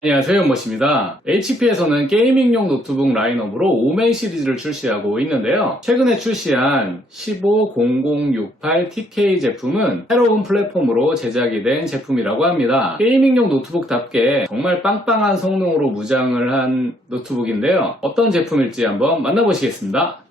안녕하세요 연모씨입니다. HP에서는 게이밍용 노트북 라인업으로 오멘 시리즈를 출시하고 있는데요. 최근에 출시한 150068TK 제품은 새로운 플랫폼으로 제작이 된 제품이라고 합니다. 게이밍용 노트북답게 정말 빵빵한 성능으로 무장을 한 노트북인데요. 어떤 제품일지 한번 만나보시겠습니다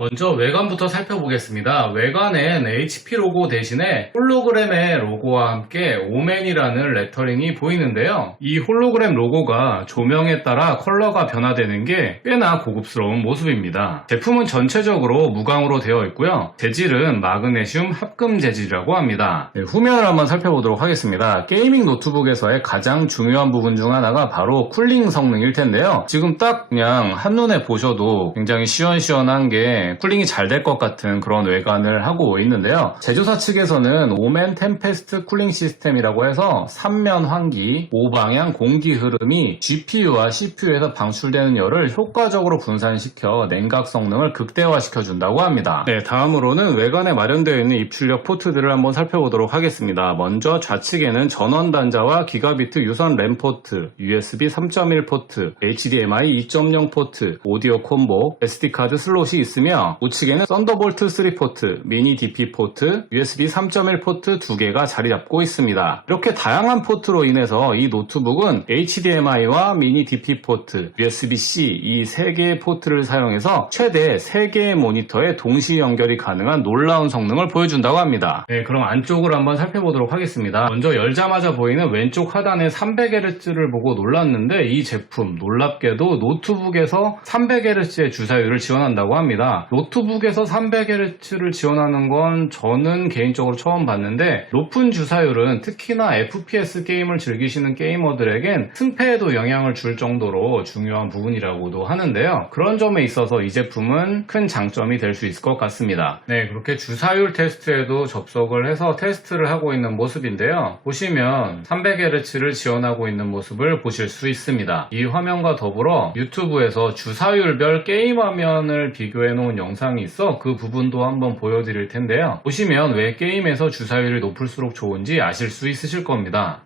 먼저 외관부터 살펴보겠습니다. 외관엔 HP 로고 대신에 홀로그램의 로고와 함께 오맨이라는 레터링이 보이는데요. 이 홀로그램 로고가 조명에 따라 컬러가 변화되는 게 꽤나 고급스러운 모습입니다. 제품은 전체적으로 무광으로 되어 있고요. 재질은 마그네슘 합금 재질이라고 합니다. 네, 후면을 한번 살펴보도록 하겠습니다. 게이밍 노트북에서의 가장 중요한 부분 중 하나가 바로 쿨링 성능일 텐데요. 지금 딱 그냥 한눈에 보셔도 굉장히 시원시원한 게 쿨링이 잘 될 것 같은 그런 외관을 하고 있는데요. 제조사 측에서는 오멘 템페스트 쿨링 시스템이라고 해서 3면 환기, 5방향 공기 흐름이 GPU와 CPU에서 방출되는 열을 효과적으로 분산시켜 냉각 성능을 극대화시켜 준다고 합니다. 네, 다음으로는 외관에 마련되어 있는 입출력 포트들을 한번 살펴보도록 하겠습니다. 먼저 좌측에는 전원 단자와 기가비트 유선 램 포트, USB 3.1 포트, HDMI 2.0 포트, 오디오 콤보, SD카드 슬롯이 있으며 우측에는 썬더볼트 3 포트, 미니 DP 포트, USB 3.1 포트 두 개가 자리 잡고 있습니다. 이렇게 다양한 포트로 인해서 이 노트북은 HDMI와 미니 DP 포트, USB-C 이 세 개의 포트를 사용해서 최대 3개의 모니터에 동시 연결이 가능한 놀라운 성능을 보여준다고 합니다. 네, 그럼 안쪽을 한번 살펴보도록 하겠습니다. 먼저 열자마자 보이는 왼쪽 하단에 300Hz를 보고 놀랐는데 이 제품 놀랍게도 노트북에서 300Hz의 주사율을 지원한다고 합니다. 노트북에서 300Hz를 지원하는 건 저는 개인적으로 처음 봤는데 높은 주사율은 특히나 FPS 게임을 즐기시는 게이머들에겐 승패에도 영향을 줄 정도로 중요한 부분이라고도 하는데요. 그런 점에 있어서 이 제품은 큰 장점이 될 수 있을 것 같습니다. 네, 그렇게 주사율 테스트에도 접속을 해서 테스트를 하고 있는 모습인데요. 보시면 300Hz를 지원하고 있는 모습을 보실 수 있습니다. 이 화면과 더불어 유튜브에서 주사율별 게임 화면을 비교해 놓은 영상이 있어 그 부분도 한번 보여드릴 텐데요. 보시면 왜 게임에서 주사율이 높을수록 좋은지 아실 수 있으실 겁니다.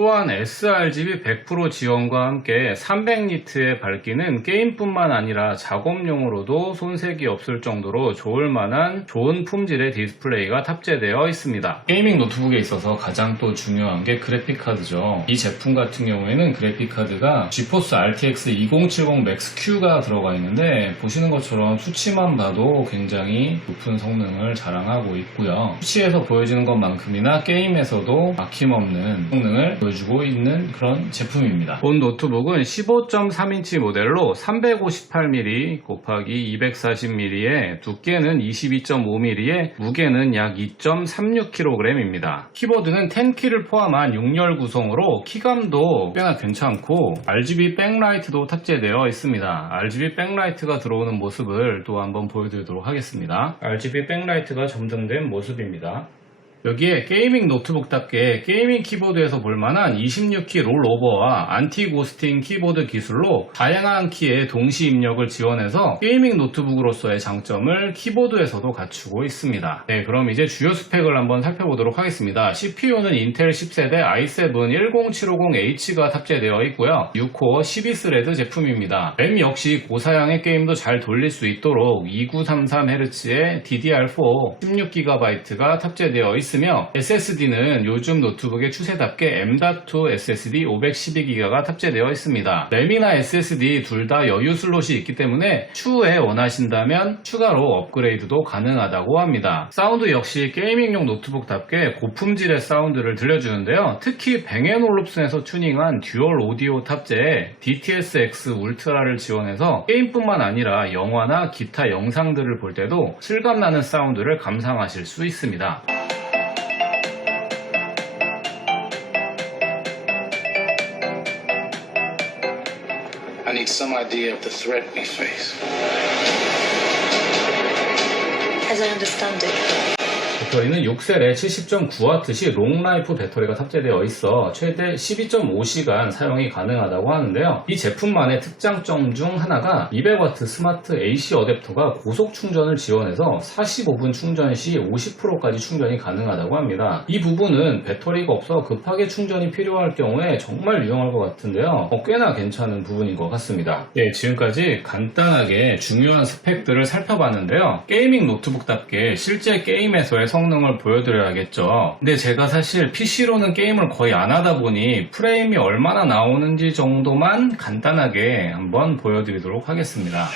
또한 sRGB 100% 지원과 함께 300니트의 밝기는 게임뿐만 아니라 작업용으로도 손색이 없을 정도로 좋을 만한 좋은 품질의 디스플레이가 탑재되어 있습니다. 게이밍 노트북에 있어서 가장 또 중요한 게 그래픽카드죠. 이 제품 같은 경우에는 그래픽카드가 GeForce RTX 2070 Max Q가 들어가 있는데 보시는 것처럼 수치만 봐도 굉장히 높은 성능을 자랑하고 있고요. 수치에서 보여지는 것만큼이나 게임에서도 막힘없는 성능을 보여주고 있는 그런 제품입니다. 본 노트북은 15.3인치 모델로 358mm 곱하기 240mm에 두께는 22.5mm에 무게는 약 2.36kg입니다. 키보드는 10키를 포함한 6열 구성으로 키감도 꽤나 괜찮고 RGB 백라이트도 탑재되어 있습니다. RGB 백라이트가 들어오는 모습을 또 한번 보여드리도록 하겠습니다. RGB 백라이트가 점등된 모습입니다. 여기에 게이밍 노트북답게 게이밍 키보드에서 볼만한 26키 롤오버와 안티 고스팅 키보드 기술로 다양한 키의 동시 입력을 지원해서 게이밍 노트북으로서의 장점을 키보드에서도 갖추고 있습니다. 네, 그럼 이제 주요 스펙을 한번 살펴보도록 하겠습니다. CPU는 인텔 10세대 i7 10750H가 탑재되어 있고요. 6코어 12스레드 제품입니다. 램 역시 고사양의 게임도 잘 돌릴 수 있도록 2933Hz의 DDR4 16GB가 탑재되어 있습니다. 있으며 SSD는 요즘 노트북의 추세답게 M.2 SSD 512기가가 탑재되어 있습니다. 램이나 SSD 둘 다 여유 슬롯이 있기 때문에 추후에 원하신다면 추가로 업그레이드도 가능하다고 합니다. 사운드 역시 게이밍용 노트북답게 고품질의 사운드를 들려주는데요. 특히 뱅앤올룹슨에서 튜닝한 듀얼 오디오 탑재에 DTS-X 울트라를 지원해서 게임뿐만 아니라 영화나 기타 영상들을 볼 때도 실감나는 사운드를 감상하실 수 있습니다. Some idea of the threat we face. As I understand it, 배터리는 6셀에 70.9W씩 롱라이프 배터리가 탑재되어 있어 최대 12.5시간 사용이 가능하다고 하는데요. 이 제품만의 특장점 중 하나가 200W 스마트 AC 어댑터가 고속 충전을 지원해서 45분 충전 시 50%까지 충전이 가능하다고 합니다. 이 부분은 배터리가 없어 급하게 충전이 필요할 경우에 정말 유용할 것 같은데요. 어, 꽤나 괜찮은 부분인 것 같습니다. 네, 지금까지 간단하게 중요한 스펙들을 살펴봤는데요. 게이밍 노트북답게 실제 게임에서의 성능을 보여드려야겠죠. 근데 제가 사실 PC로는 게임을 거의 안 하다 보니 프레임이 얼마나 나오는지 정도만 간단하게 한번 보여드리도록 하겠습니다.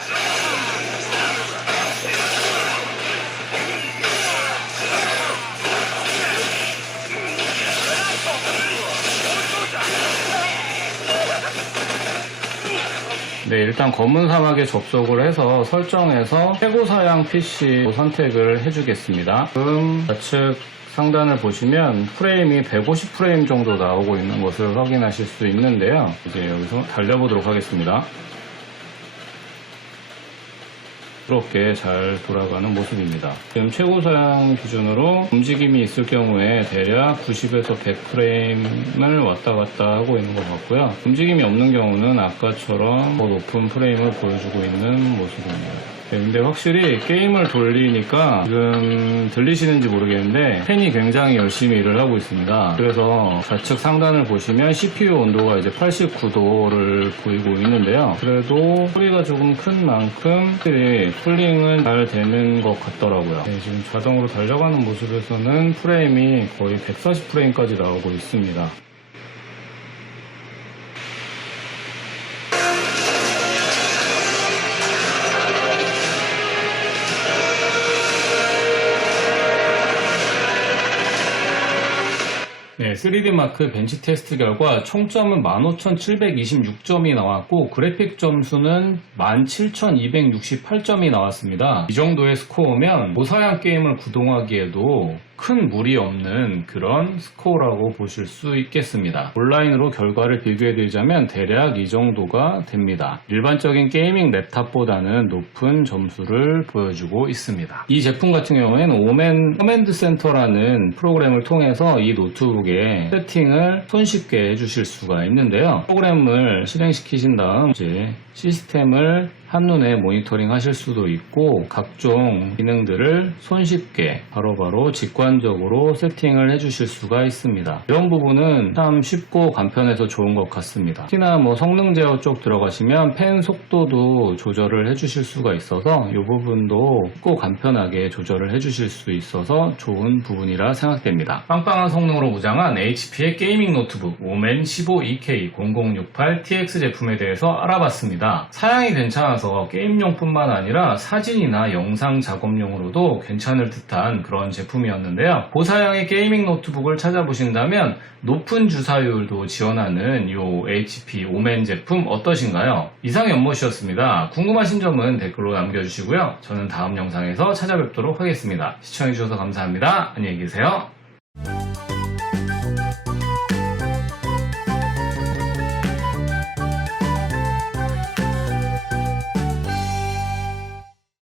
네, 일단 검은 사막에 접속을 해서 설정해서 최고 사양 PC 선택을 해주겠습니다. 지금 좌측 상단을 보시면 프레임이 150 프레임 정도 나오고 있는 것을 확인하실 수 있는데요. 이제 여기서 달려보도록 하겠습니다. 부드럽게 잘 돌아가는 모습입니다. 지금 최고 사양 기준으로 움직임이 있을 경우에 대략 90에서 100프레임을 왔다 갔다 하고 있는 것 같고요. 움직임이 없는 경우는 아까처럼 더 높은 프레임을 보여주고 있는 모습입니다. 네, 근데 확실히 게임을 돌리니까 지금 들리시는지 모르겠는데 팬이 굉장히 열심히 일을 하고 있습니다. 그래서 좌측 상단을 보시면 CPU 온도가 이제 89도를 보이고 있는데요. 그래도 소리가 조금 큰 만큼 확실히 쿨링은 잘 되는 것 같더라고요. 네, 지금 자동으로 달려가는 모습에서는 프레임이 거의 140프레임까지 나오고 있습니다. 네, 3D 마크 벤치 테스트 결과 총점은 15,726점이 나왔고 그래픽 점수는 17,268점이 나왔습니다. 이 정도의 스코어면 고사양 게임을 구동하기에도 큰 무리 없는 그런 스코어라고 보실 수 있겠습니다. 온라인으로 결과를 비교해 드리자면 대략 이 정도가 됩니다. 일반적인 게이밍 랩탑보다는 높은 점수를 보여주고 있습니다. 이 제품 같은 경우에는 오멘 커맨드 센터라는 프로그램을 통해서 이 노트북에 세팅을 손쉽게 해주실 수가 있는데요. 프로그램을 실행시키신 다음 이제 시스템을 한눈에 모니터링 하실 수도 있고 각종 기능들을 손쉽게 바로바로 직관적으로 세팅을 해주실 수가 있습니다. 이런 부분은 참 쉽고 간편해서 좋은 것 같습니다. 특히나 뭐 성능 제어 쪽 들어가시면 펜 속도도 조절을 해주실 수가 있어서 이 부분도 쉽고 간편하게 조절을 해주실 수 있어서 좋은 부분이라 생각됩니다. 빵빵한 성능으로 무장한 HP의 게이밍 노트북 오멘 15EK 0068TX 제품에 대해서 알아봤습니다. 사양이 괜찮아서 게임용뿐만 아니라 사진이나 영상 작업용으로도 괜찮을 듯한 그런 제품이었는데요. 고사양의 게이밍 노트북을 찾아보신다면 높은 주사율도 지원하는 이 HP 오멘 제품 어떠신가요? 이상 연못이었습니다. 궁금하신 점은 댓글로 남겨주시고요. 저는 다음 영상에서 찾아뵙도록 하겠습니다. 시청해주셔서 감사합니다. 안녕히 계세요.